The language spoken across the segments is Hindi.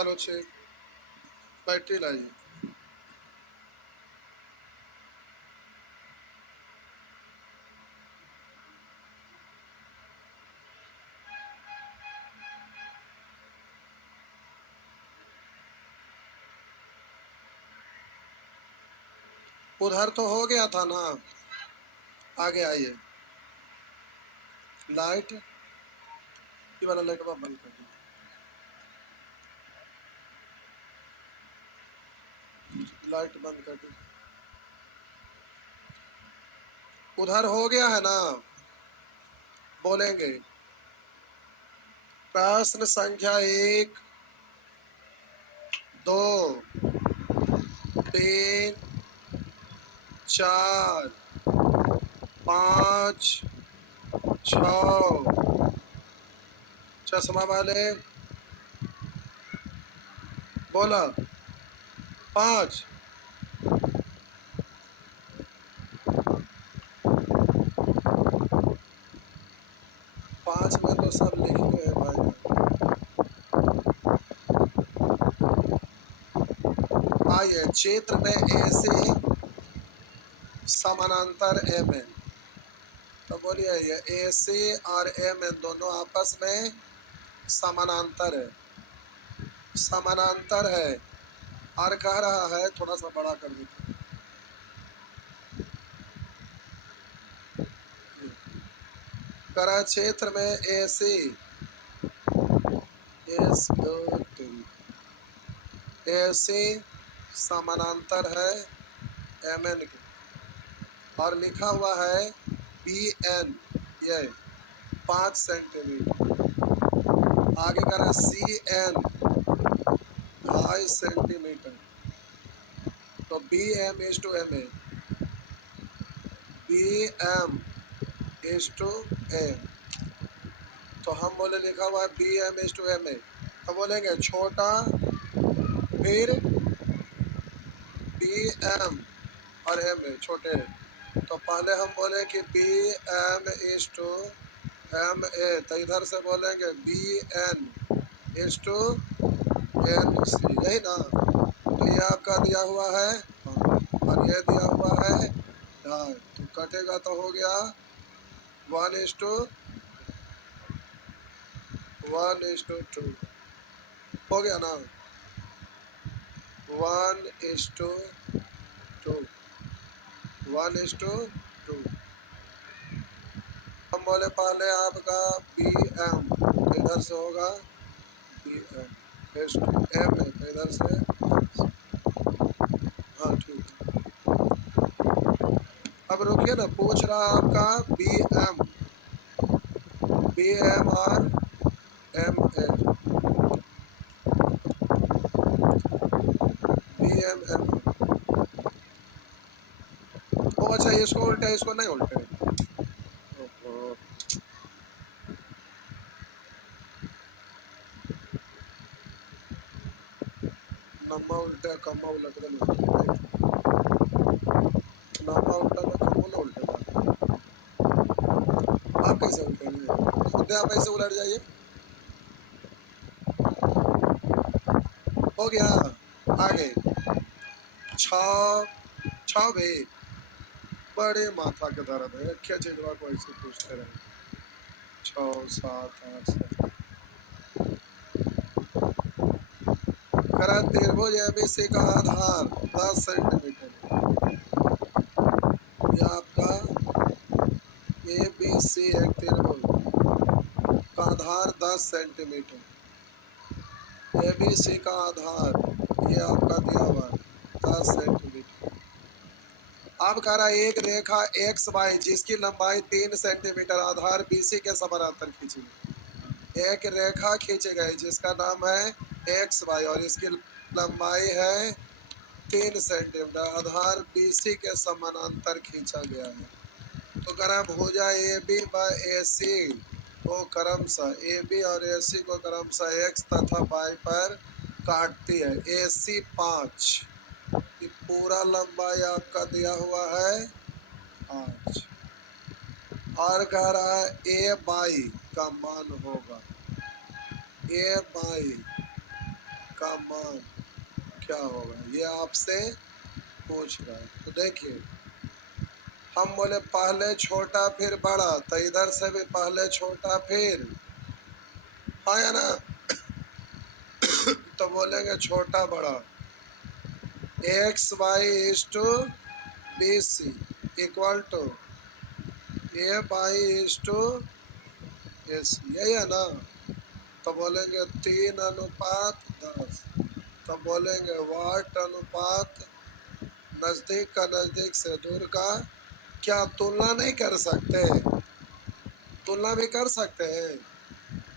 हेलो चेक, बैटरी लाइए। उधर तो हो गया था ना, आगे आइए। लाइट, ये वाला लाइट बंद कर दो। लाइट बंद कर दो। उधर हो गया है ना, बोलेंगे। प्रश्न संख्या 1, 2, 3, 4, 5, 6। चश्मा वाले बोला 5। 5 में तो सब लिखे हैं भाई। आइए, क्षेत्र में ऐसे समानांतर एम एन, तो बोलिए ये ए सी और एम एन दोनों आपस में समानांतर है। समानांतर है और कह रहा है, थोड़ा सा बड़ा कर देते हैं। करा क्षेत्र में ए सी समानांतर है एम एन के, और लिखा हुआ है बी एन, ये 5 सेंटीमीटर। आगे करा सी एन 2.5 सेंटीमीटर। तो B M is to M A, B M is to A. तो हम बोले लिखा हुआ है B M is to M A, तो बोलेंगे छोटा फिर बी एम और एम ए छोटे। तो पहले हम बोले कि B M is to M A, तो इधर से बोलेंगे B N is to N C, यही ना। तो ये आपका दिया हुआ है और ये दिया हुआ है ढाई, तो कटेगा तो हो गया 1:2 हो गया ना। 1:2 1:2। हम बोले पहले आपका बी एम, तो इधर से होगा B M is to M A, तो इधर से। हाँ ठीक है। अब रुकिए ना, पूछ रहा आपका बी एम और M A, B M M. ओ अच्छा, इसको उल्टे, इसको नहीं उल्टे। ओहो, नम्मा उल्टे कम्मा उलट गए। नम्मा उल्टा तो कम्मा ना उल्टे बात। आप कैसे उल्टेंगे? खुद आप ऐसे उलट जाइए। हो गया। आगे 6, 6 भी बड़े माथा के दर्द है, क्या चीजवा को ऐसे पूछते रहे। 6, 7, 8 से करा त्रिभुज एबीसी का आधार 10 सेंटीमीटर। ये आपका ए बी सी एक त्रिभुज का आधार 10 सेंटीमीटर। ए बी सी का आधार ये आपका दिया हुआ है 10 सेंटीमीटर। अब कह रहा है एक रेखा एक्स वाई जिसकी लंबाई 3 सेंटीमीटर आधार बी सी के समानांतर खींची गई। एक रेखा खींची गई जिसका नाम है एक्स वाई और इसकी लंबाई है 3 सेंटीमीटर, आधार बी सी के समानांतर खींचा गया है। तो करा भुजा ए बी व ए सी को क्रमशः ए बी और ए सी को क्रमशः एक्स तथा वाई पर काटती है। ए सी 5, ये पूरा लंबाई आपका दिया हुआ है 5। और कह रहा है ए बाई का मान होगा, ए बाई का मान क्या होगा, ये आपसे पूछ रहा है। तो देखिए हम बोले पहले छोटा फिर बड़ा, तो इधर से भी पहले छोटा फिर, हाँ या ना, तो बोलेंगे छोटा बड़ा, X Y is to B C equal to A Y is to A C, यही है ना। तो बोलेंगे 3:10, तो बोलेंगे वाट अनुपात नजदीक का नजदीक से दूर का, क्या तुलना नहीं कर सकते, तुलना भी कर सकते हैं।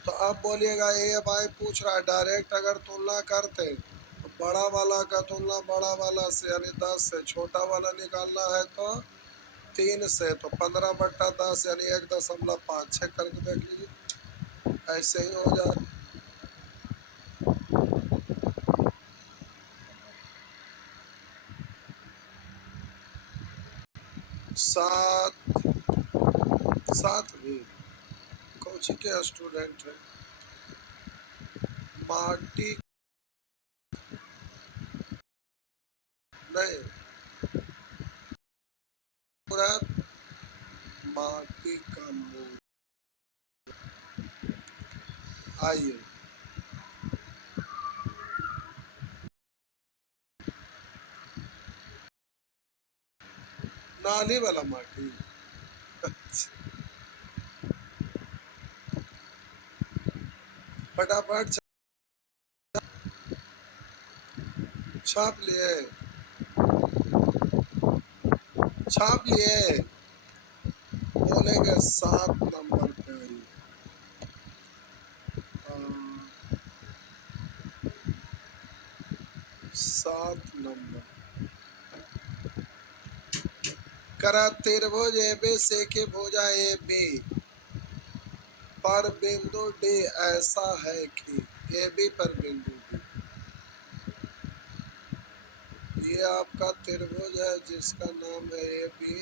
तो अब बोलिएगा ए भाई पूछ रहा है डायरेक्ट अगर तुलना करते तो बड़ा वाला का तुलना बड़ा वाला से यानी 10 से, छोटा वाला निकालना है तो 3 से, तो 15/10 यानी 1.56 करके देख लीजिए, ऐसे ही हो जाए। 7 7 भी कोची के स्टूडेंट है, माटी नहीं पूरा माटी का मूल, आइए नाली वाला माटी, फटाफट छाप लिए, छाप लिए, बोलेंगे 7 नंबर पे आइए। 7 नंबर करा त्रिभुज ए बी सी की भुजा ए बी पर बिंदु डी ऐसा है कि ए बी पर बिंदु डी, ये आपका त्रिभुज है जिसका नाम है ए बी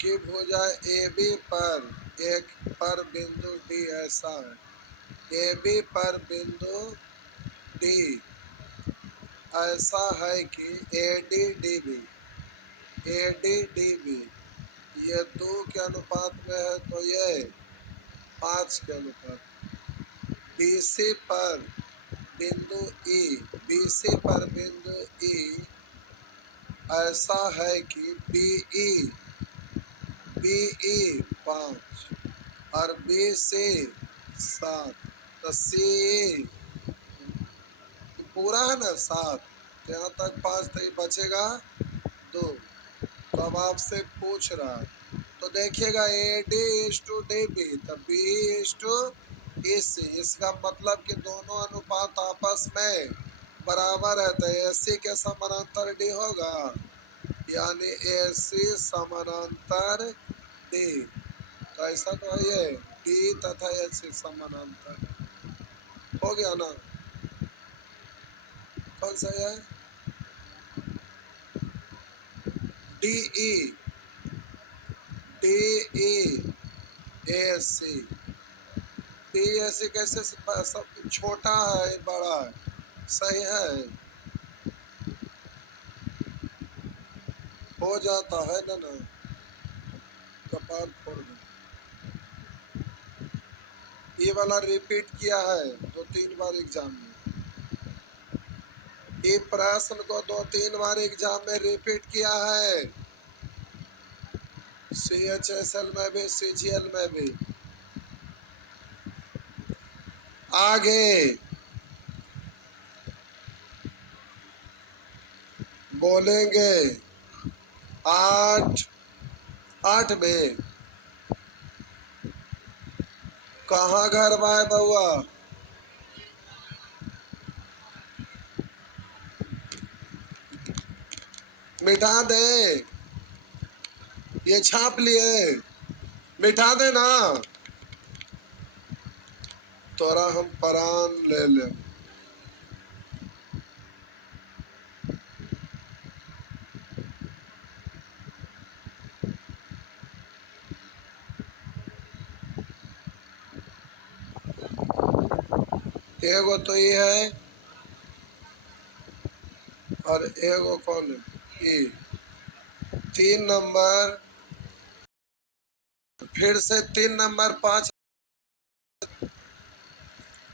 की भुजा ए बी पर एक पर बिंदु डी ऐसा है, ए बी पर बिंदु डी ऐसा है कि A D D B, A D D B ये 2 के अनुपात में है तो ये 5 के अनुपात, बी सी पर बिंदु ई, बी सी पर बिंदु ई ऐसा है कि बी ई 5 और बी सी 7, तो सी पूरा है ना 7, तो यहाँ तक 5, तो ये बचेगा 2। तो अब आपसे पूछ रहा है तो देखिएगा A D is to D B, तो B is to E C, इसका मतलब कि दोनों अनुपात आपस में बराबर है, तो ए सी के समानांतर डी होगा, यानी ए सी समानांतर डी, तो ऐसा तो है ये डी तथा ए सी समानांतर, हो गया ना। कौन सा है, D E, D E A C, D A C कैसे सब छोटा है बड़ा है, सही है, हो जाता है ना, कपाल फोड़ दो। ये वाला रिपीट किया है 2-3 बार एग्जाम में, ये प्रश्न को 2-3 बार एग्जाम में रिपीट किया है, CHSL में भी CGL में भी। आगे बोलेंगे 8 8 में कहाँ घर बाय बउआ, मिटा दे, ये छाप लिए, मिटा दे ना, तोरा हम परान ले ले। एगो तो ये है और एगो कौन है ये। 3 नंबर, फिर से 3 नंबर 5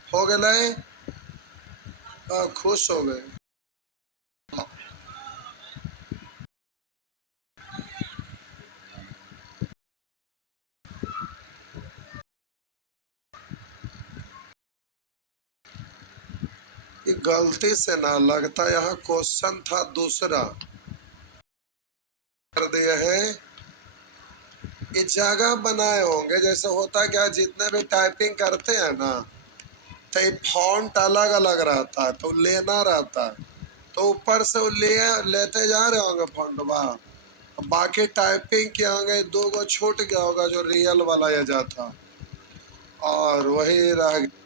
हो गए। खुश हो गए। ये गलती से ना लगता, यहाँ क्वेश्चन था दूसरा कर दिया है। ये जगह बनाए होंगे, जैसे होता क्या, जितने भी टाइपिंग करते हैं ना तो ये फॉन्ट अलग अलग रहता है तो लेना रहता है, तो ऊपर से वो लेते जा रहे होंगे फॉन्टवा, बाकी टाइपिंग किए होंगे, 2 गो छूट गया होगा जो रियल वाला एजा था और वही रह गया।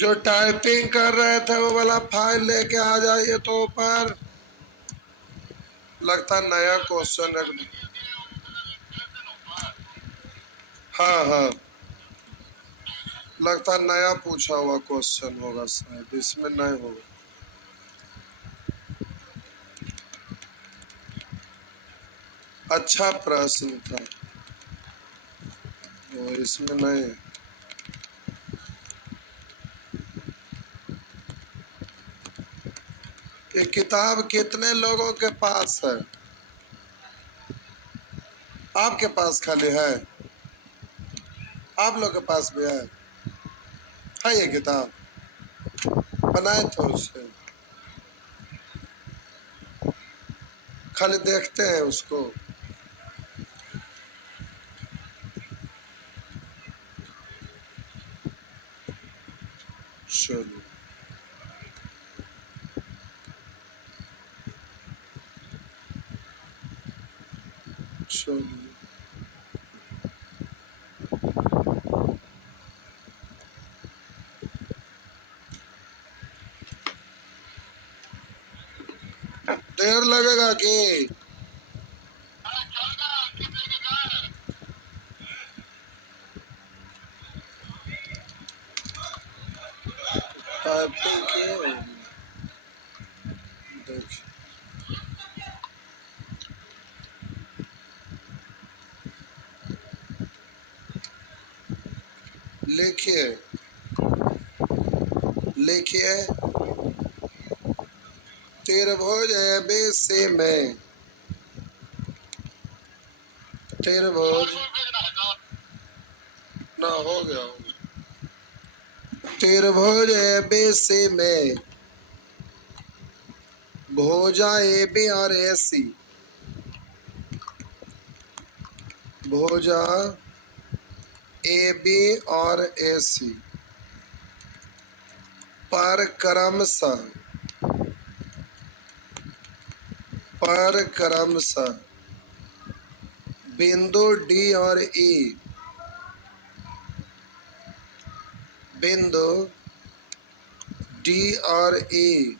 जो टाइपिंग कर रहे थे वो वाला फाइल लेके आ जाइए तो ऊपर। लगता नया क्वेश्चन रख दे। हाँ हाँ, लगता नया पूछा हुआ क्वेश्चन होगा शायद, इसमें नहीं होगा। अच्छा प्रश्न था, वो इसमें नहीं है। ये किताब कितने लोगों के पास है? आपके पास खाली है? आप लोग के पास भी है ये किताब? बनाए थे उसे? खाली देखते हैं उसको? चलो चलो। देर लगेगा कि? टाइपिंग के देख, लिखिए लिखिए। त्रिभुज एबीसी में, त्रिभुज ना हो गया होगा। त्रिभुज एबीसी में भुजा ए बी और ए सी, भुजा ए बी और ए सी पर क्रमशः बिंदु डी और ई, बिंदु डी और ई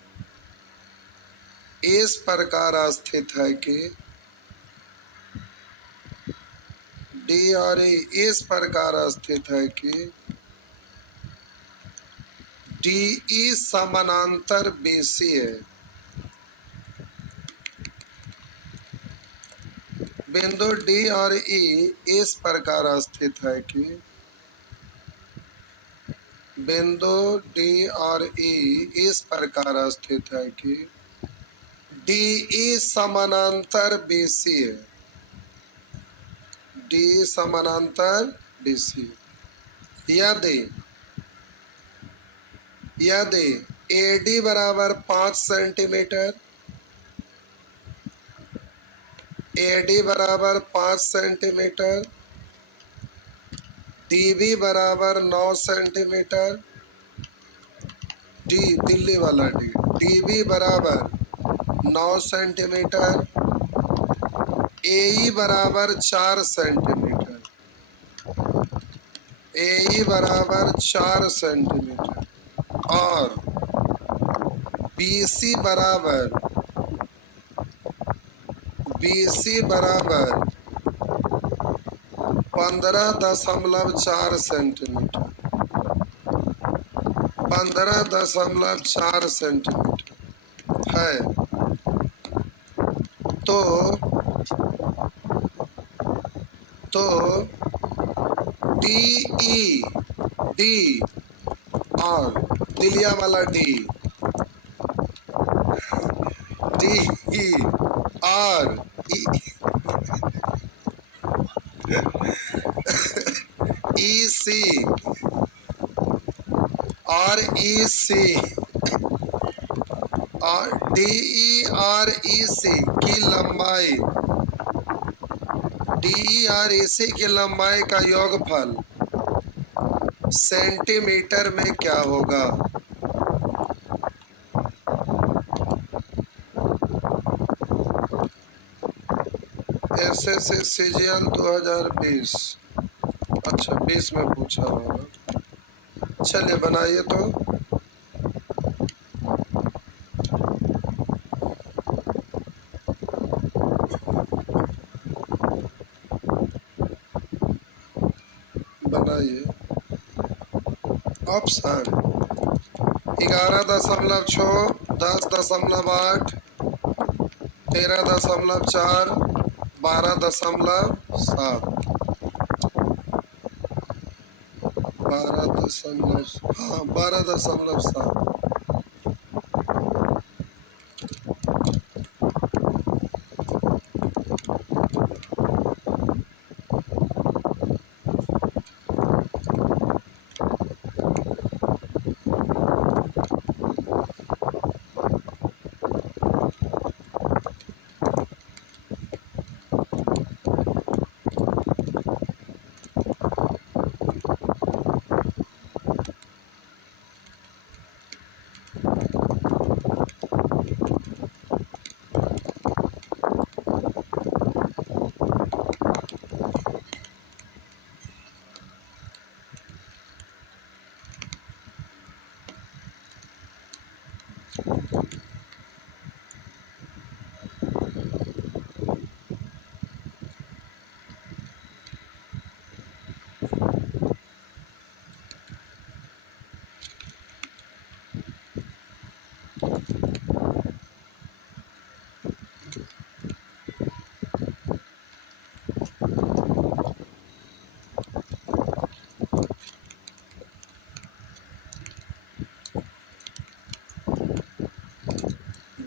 इस प्रकार स्थित है कि डी और ई इस प्रकार स्थित है कि डी ई समानांतर बीसी है। बिंदु डी और ई इस प्रकार स्थित है कि बिंदु डी और ई इस प्रकार स्थित है कि डी ई समानांतर बीसी है। डी समानांतर बीसी। यदि यदि ए डी बराबर 5 सेंटीमीटर, ए डी बराबर 5 सेंटीमीटर, डी बी बराबर 9 सेंटीमीटर, डी दिल्ली वाला डी, डी बी बराबर 9 सेंटीमीटर, AE बराबर 4 सेंटीमीटर, AE बराबर 4 सेंटीमीटर और BC बराबर 15.4 सेंटीमीटर, 15.4 सेंटीमीटर है। तो डी और दिलिया वाला डी और EC और DE और EC की लंबाई, DE और EC की लंबाई का योगफल सेंटीमीटर में क्या होगा? SSC CGL 2020, अच्छा 20 में पूछा होगा। चलिए बनाइए तो। बनाइए। ऑप्शन 11.6, 10.8, 13.4, 12.7, 12.7।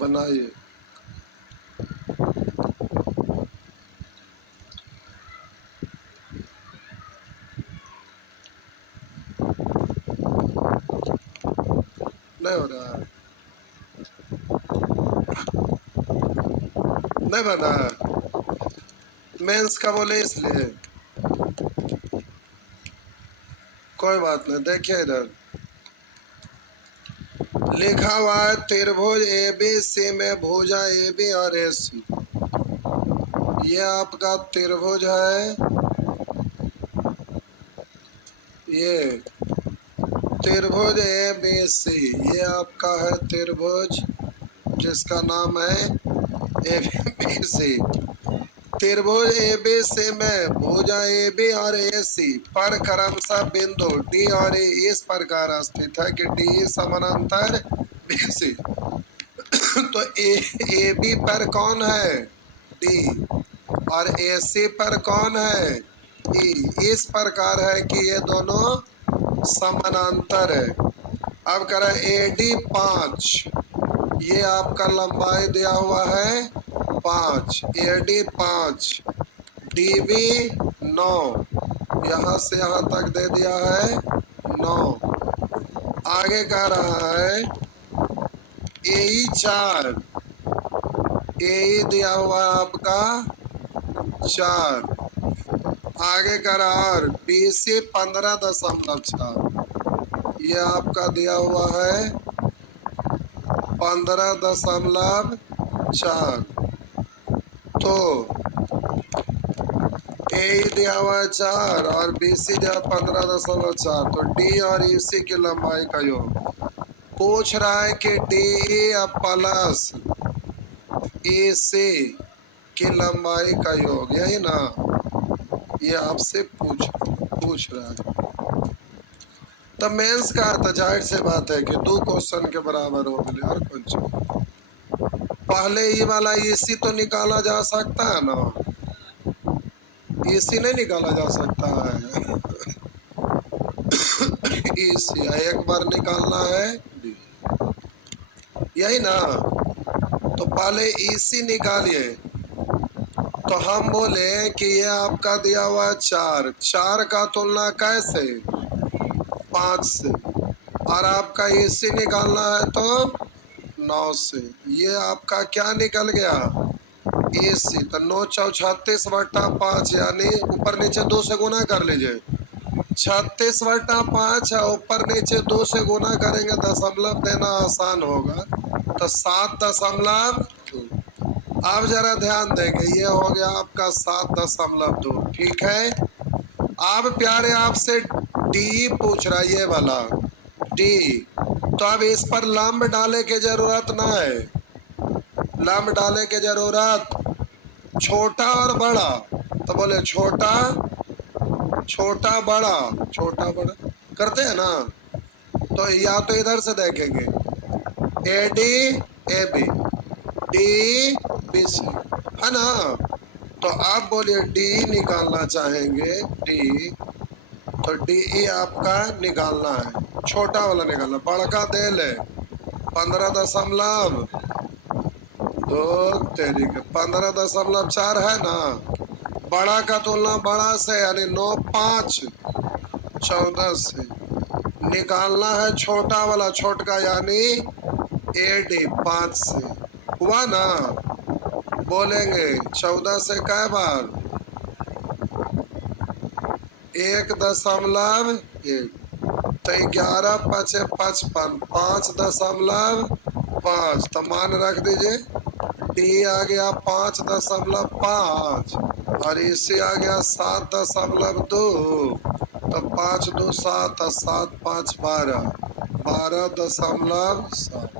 बनाइए। नहीं हो रहा है, नहीं बना। मेंस का बोले इसलिए कोई बात नहीं। देखिए इधर लिखा हुआ है त्रिभुज ABC में भुजा AB और AC। ये आपका त्रिभुज है, ये त्रिभुज ABC, ये आपका है त्रिभुज जिसका नाम है ABC। त्रिभुज ABC में भुजा AB और AC पर क्रमशः बिंदु D और E इस प्रकार स्थित है कि D समानांतर BC। तो AB पर कौन है? D और AC पर कौन है? E। इस प्रकार है कि ये दोनों समानांतर है। अब करें AD 5, ये आपका लंबाई दिया हुआ है 5, AD 5, DB 9, यहाँ से यहाँ तक दे दिया है 9। आगे कह रहा है AE 4, AE दिया हुआ है आपका 4। आगे कह रहा है BC 15.6, ये आपका दिया हुआ है 15.6। 4, तो ए दिया हुआ है 4 और BC दिया 15.4, तो D और EC की लंबाई का योग। पूछ रहा है कि DE प्लस EC की लंबाई का योग, यही ना, ये आपसे पूछ रहा है। तो मेंस का तो जाहिर से बात है कि 2 क्वेश्चन के बराबर हो गए और कुछ। पहले ये वाला EC तो निकाला जा सकता है ना, EC नहीं निकाला जा सकता है। EC एक बार निकालना है, यही ना, तो पहले EC निकालिए। तो हम बोले कि ये आपका दिया हुआ 4, 4 का तुलना कैसे, 5 से, और आपका EC निकालना है तो 9 से। ये आपका क्या निकल गया, EC, तो 9 × 36/5, यानी ऊपर नीचे 2 से गुना कर लीजिए। 36/5 है, ऊपर नीचे 2 से गुना करेंगे, दशमलव देना आसान होगा, तो 7.2। अब जरा ध्यान देंगे, ये हो गया आपका 7.2, ठीक है। अब प्यारे आपसे D पूछ रहा है, ये वाला D, तो अब इस पर लंब डाले की जरूरत ना है, लंब डाले की जरूरत, छोटा और बड़ा, तो बोले छोटा छोटा बड़ा, छोटा बड़ा करते हैं ना, तो या तो इधर से देखेंगे AD AB DBC, है ना। तो आप बोलिए D निकालना चाहेंगे, D, तो DE आपका निकालना है, छोटा वाला निकालना, बड़ा दे ले 15.2 तेरी के 15.4 है ना, बड़ा का तुलना बड़ा से, यानी 9, 5, 14 से निकालना है छोटा वाला, छोटका यानी AD 5 से, हुआ ना। बोलेंगे 14 से कै बार, 1.1, तो 11 × 5 = 55, 5.5, तो मान रख दीजिए। D आ गया 5.5 और EC आ गया 7.2, तो 5, 2, 7 और 7, 5, 12, 12.7।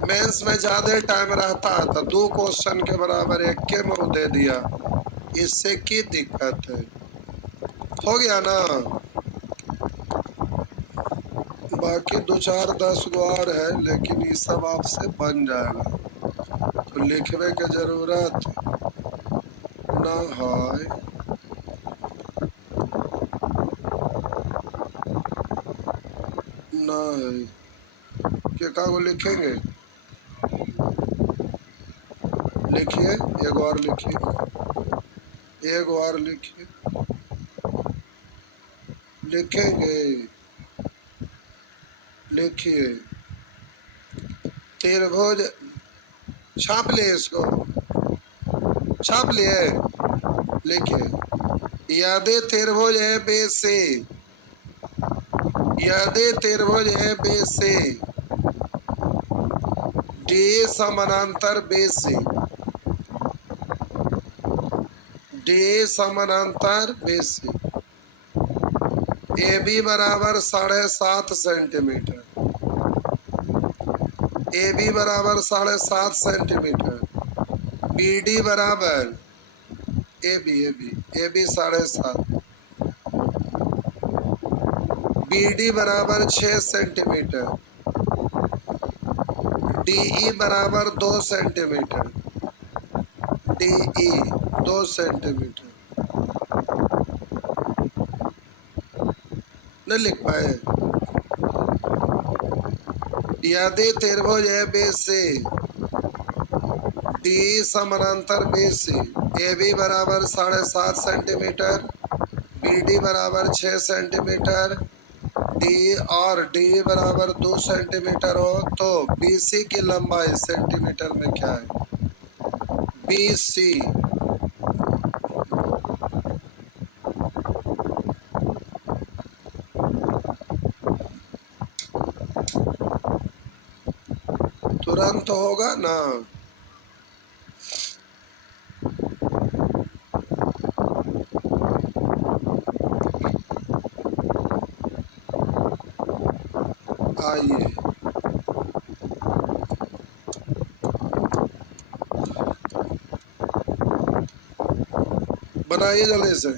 मेंस में ज्यादा टाइम रहता है तो 2 क्वेश्चन के बराबर एक के में दे दिया, इससे की दिक्कत है, हो गया ना। बाकी 2, 4, 10 गो और है, लेकिन ये सब आपसे बन जाएगा, तो लिखने के जरूरत ना है। ना है क्या को लिखेंगे, लिखिए, एक और लिखिए, एक और लिखिए, लिखेंगे, लिखिए त्रिभुज, छाप लिए इसको, छाप लिए, लिखिए यदि त्रिभुज ABC, यदि त्रिभुज ABC DE समानांतर BC, DE समानांतर BC, AB बराबर 7.5 सेंटीमीटर, AB बराबर 7.5 सेंटीमीटर, BD बराबर AB 7.5, BD बराबर 6 सेंटीमीटर, DE बराबर 2 सेंटीमीटर, DE 2 सेंटीमीटर, नहीं लिख पाए। यदि त्रिभुज ABC DE समानांतर BC, AB बराबर 7.5 सेंटीमीटर, BD बराबर 6 सेंटीमीटर, DE और DE बराबर 2 सेंटीमीटर हो, तो BC की लंबाई सेंटीमीटर में क्या है, BC तुरंत होगा ना। आइए बनाइए जल्दी से।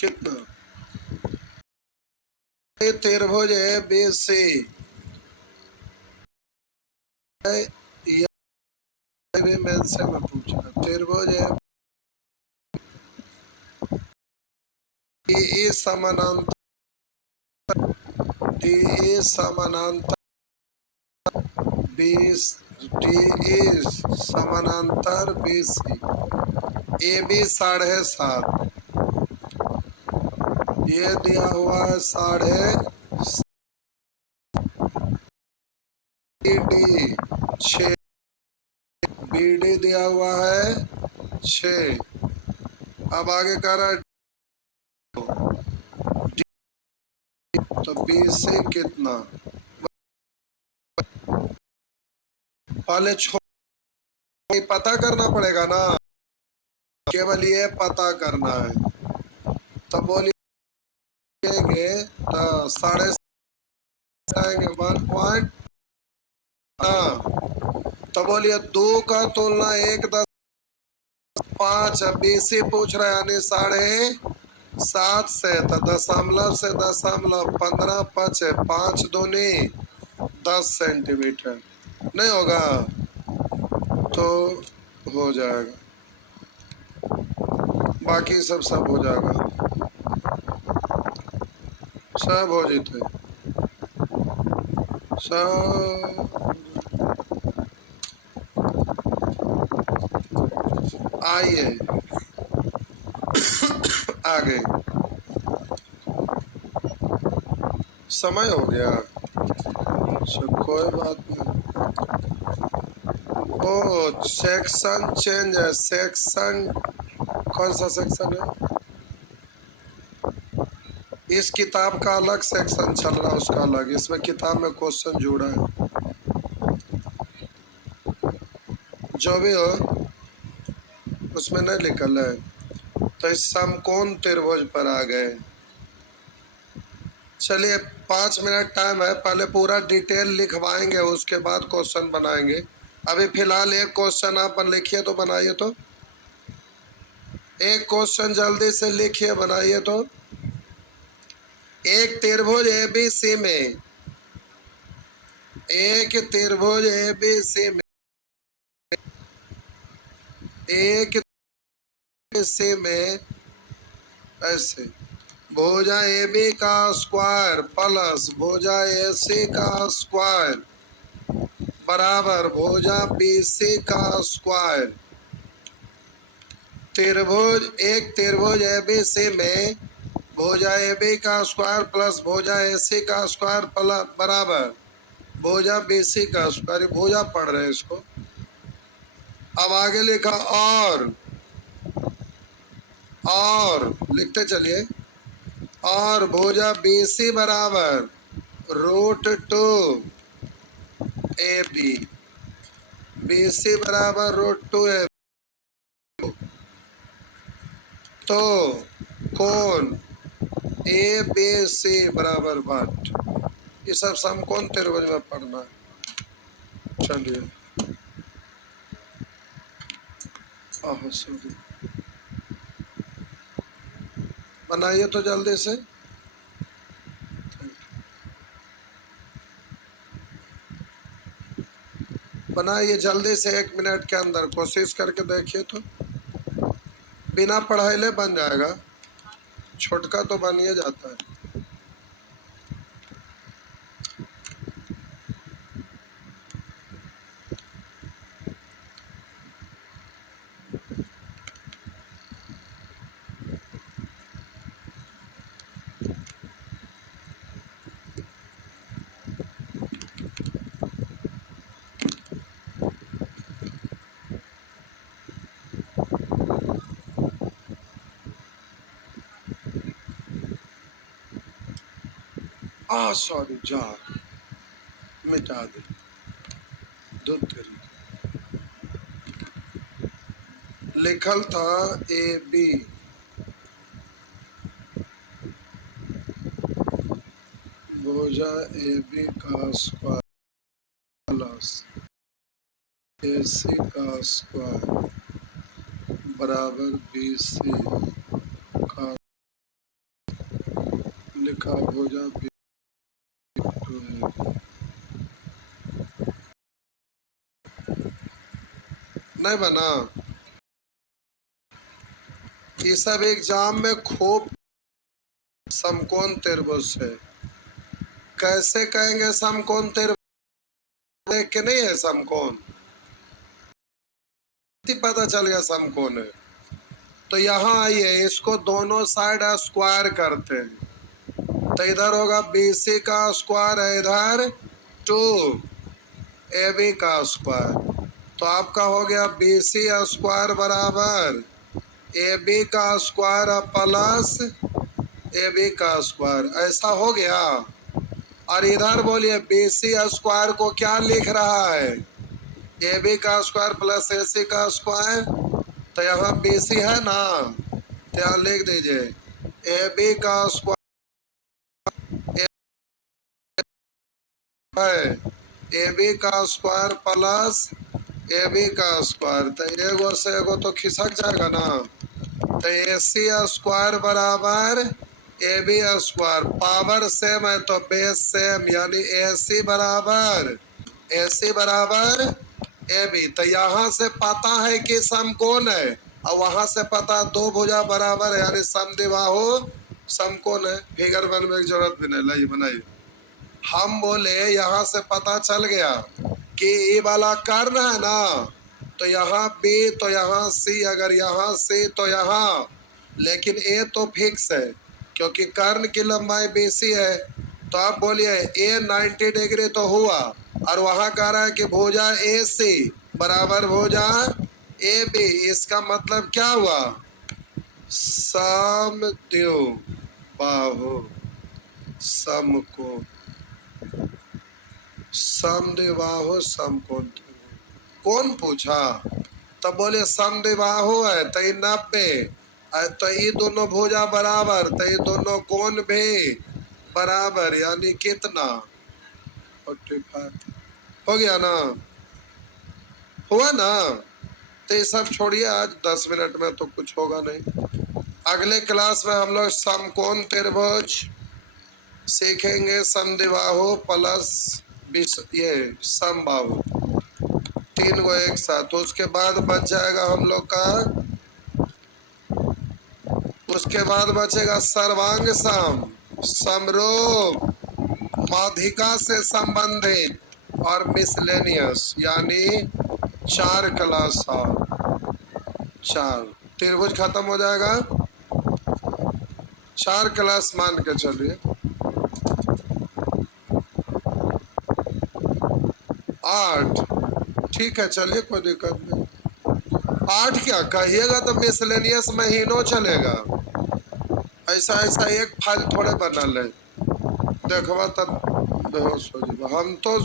कितना त्रिभुज है बीसी, भी मैं से मैं पूछा त्रिभुज है DE समानांतर, DE समानांतर बीस, DE समानांतर BC, AB 7.5, ये दिया हुआ है 6.5, BD 6, BD दिया हुआ है 6। अब आगे कह रहा है तो BC कितना, पहले पता करना पड़ेगा ना, केवल ये पता करना है। तो बोलिए तो 7.5 1 तो बोलिए 2 का तुलना 1.5, BC पूछ रहा है यानी 7.5 से, तो दशमलव से दशमलव 15 5 5 दूनी 10 सेंटीमीटर नहीं होगा तो हो जाएगा, बाकी सब हो जाएगा, सब हो जीते सब। आइए आगे, समय हो गया, कोई बात नहीं। ओ सेक्शन चेंज है, सेक्शन कौन सा सेक्शन है, इस किताब का अलग सेक्शन चल रहा है, उसका अलग, इसमें किताब में क्वेश्चन जोड़ा है। जो भी हो उसमें नहीं निकल है। तो इस समकोण त्रिभुज पर आ गए। चलिए 5 मिनट टाइम है, पहले पूरा डिटेल लिखवाएंगे उसके बाद क्वेश्चन बनाएंगे। अभी फिलहाल एक क्वेश्चन आप लिखिए तो बनाइए, तो एक क्वेश्चन जल्दी से लिखिए बनाइए। तो एक त्रिभुज ABC में, एक त्रिभुज ABC में, एक ABC में ऐसे भुजा AB का स्क्वायर प्लस भुजा AC का स्क्वायर बराबर भुजा BC का स्क्वायर। त्रिभुज, एक त्रिभुज ABC में भुजा AB का स्क्वायर प्लस भुजा AC का स्क्वायर प्लस बराबर भुजा BC का स्क्वायर। भुजा पढ़ रहे हैं इसको। अब आगे लिखा और लिखते चलिए, और भुजा BC बराबर √2 AB, BC बराबर √2 AB, तो कोण ABC बराबर 1। ये सब समकोण त्रिभुज में पढ़ना है। चलिए सॉरी, बनाइए तो जल्दी से, बनाइए जल्दी से, 1 मिनट के अंदर कोशिश करके देखिए तो बिना पढ़ाई बन जाएगा, छोटका तो बन ही जाता है। सॉरी जार, मिटा दे दूध तेरी। लिखल था ए बी भुजा ए बी का स्क्वायर प्लस ए सी का स्क्वायर बराबर बी सी का लिखा भुजा बी टू ए बी। नहीं बना? ये सब एग्जाम में खूब समकोण त्रिभुज है। कैसे कहेंगे समकोण त्रिभुज? देख के नहीं है समकोण, पता चल गया समकोण है। तो यहाँ आइए, इसको दोनों साइड स्क्वायर करते हैं। तो इधर होगा BC का स्क्वायर है, इधर 2AB का स्क्वायर। तो आपका हो गया BC स्क्वायर बराबर AB का स्क्वायर प्लस AB का स्क्वायर। ऐसा हो गया। और इधर बोलिए BC स्क्वायर को क्या लिख रहा है? AB का स्क्वायर प्लस AC का स्क्वायर। तो यहाँ BC है ना, तो यहाँ लिख दीजिए AB का स्क्वायर है AB का स्क्वायर प्लस AB का स्क्वायर। तो एगो से एगो तो खिसक जाएगा ना। तो AC स्क्वायर बराबर AB स्क्वायर, पावर सेम है तो बेस सेम, यानी AC बराबर AB। तो यहाँ से पता है कि समकोण है, और वहां से पता दो भुजा बराबर है, यानी समद्विबाहु समकोण है। फिगर बनने की जरूरत भी नहीं, लाइए बनाइए। हम बोले यहाँ से पता चल गया कि ये वाला कर्ण है ना, तो यहाँ B तो यहाँ C, अगर यहाँ C तो यहाँ, लेकिन A तो फिक्स है क्योंकि कर्ण की लंबाई BC है। तो आप बोलिए A 90 डिग्री तो हुआ, और वहाँ कह रहा है कि भुजा AC बराबर भुजा AB। इसका मतलब क्या हुआ? समद्विबाहु समकोण, समद्विबाहु समकोण। कौन पूछा? तब बोले समद्विबाहु है तो ये 90, तो ये दोनों भुजा बराबर, तो ये दोनों कोण भी बराबर, यानी कितना? 45 हो गया ना? हुआ ना? तो ये सब छोड़िए, आज 10 मिनट में तो कुछ होगा नहीं। अगले क्लास में हम लोग समकोण त्रिभुज सीखेंगे, समद्विबाहु प्लस ये समबाहु, तीन को एक साथ। तो उसके बाद बच जाएगा हम लोग का, उसके बाद बचेगा सर्वांग सम, समरूप, माध्यिका से संबंधित और मिसलेनियस, यानी 4 क्लास और 4 त्रिभुज खत्म हो जाएगा। 4 क्लास मान के चलिए। 8 ठीक है, चलिए कोई दिक्कत नहीं। 8 क्या कहिएगा तो मिसलेनियस महीनों चलेगा। ऐसा ऐसा एक फाइल थोड़े बना ले, देखवा तब बेहोश हो जाएगा। हम तो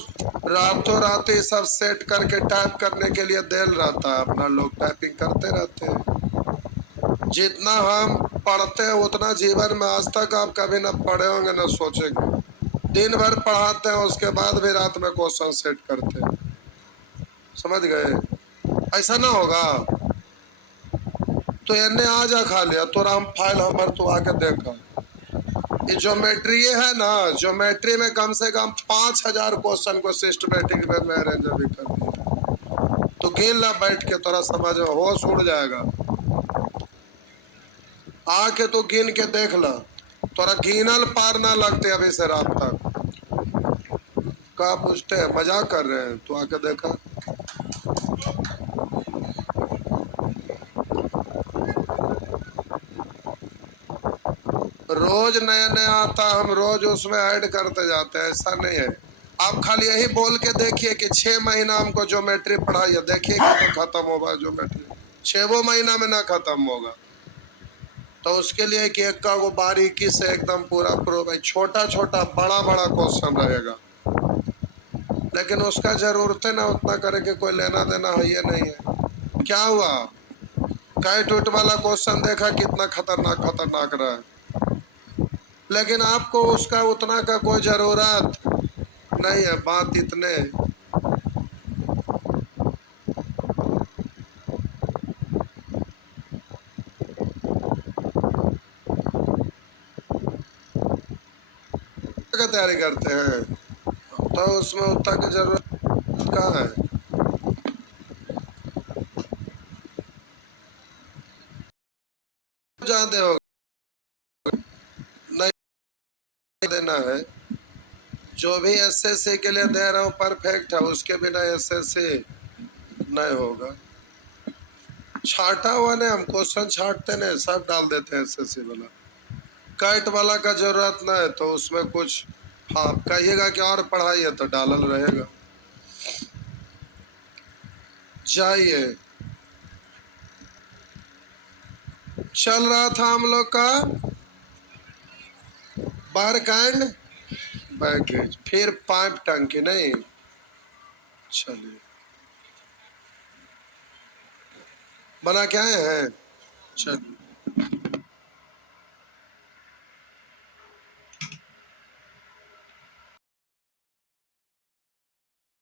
रातों रात ये सब सेट करके टाइप करने के लिए देल रहता है, अपना लोग टाइपिंग करते रहते हैं। जितना हम पढ़ते हैं उतना जीवन में आज तक आप कभी ना पढ़े होंगे ना सोचेंगे। दिन भर पढ़ाते हैं, उसके बाद भी रात में क्वेश्चन सेट करते हैं, समझ गए? ऐसा ना होगा तो एने आ जा खा लिया तो हम फाइल हमार तो आके देखा। ये ज्योमेट्री है ना, ज्योमेट्री में कम से कम 5000 क्वेश्चन को सिस्टमेटिक वे में अरेंज भी कर दिया। तो गिन ला बैठ के, तोरा समझ होश उड़ जाएगा। आके तो गिन के देख ला, तोरा गिनल पार ना लगते अभी से रात तक। का पूछते हैं, मजाक कर रहे हैं? तो आके देखा। रोज नया नया आता, हम रोज उसमें ऐड करते जाते हैं, ऐसा नहीं है। आप खाली यही बोल के देखिए कि 6 महीना हमको ज्योमेट्री पढ़ाइए, देखिए कि तो खत्म होगा ज्योमेट्री। 6 महीना में ना खत्म होगा। तो उसके लिए कि एक का वो बारीकी से एकदम पूरा प्रूफ है, छोटा छोटा बड़ा बड़ा क्वेश्चन रहेगा, लेकिन उसका जरूरत है ना उतना करे के कोई लेना देना है ये नहीं है। क्या हुआ, कैट उट वाला क्वेश्चन देखा कितना खतरनाक खतरनाक रहा है, लेकिन आपको उसका उतना का कोई जरूरत नहीं है। बात इतने का तैयारी करते हैं तो उसमें उतना की जरूरत कहाँ है। जानते हो नहीं देना है, जो भी एसएससी के लिए दे रहा हूँ परफेक्ट है, उसके बिना एसएससी नहीं होगा। छाटा हुआ ने हम क्वेश्चन छाटते नहीं, सब डाल देते हैं एसएससी वाला। कैट वाला का जरूरत ना है तो उसमें कुछ हाँ कहिएगा कि और पढ़ाई है तो डालल रहेगा। जाइए, चल रहा था हम लोग का वर्क एंड बैगेज, फिर पाइप टंकी नहीं। चलिए बना क्या है चलिए।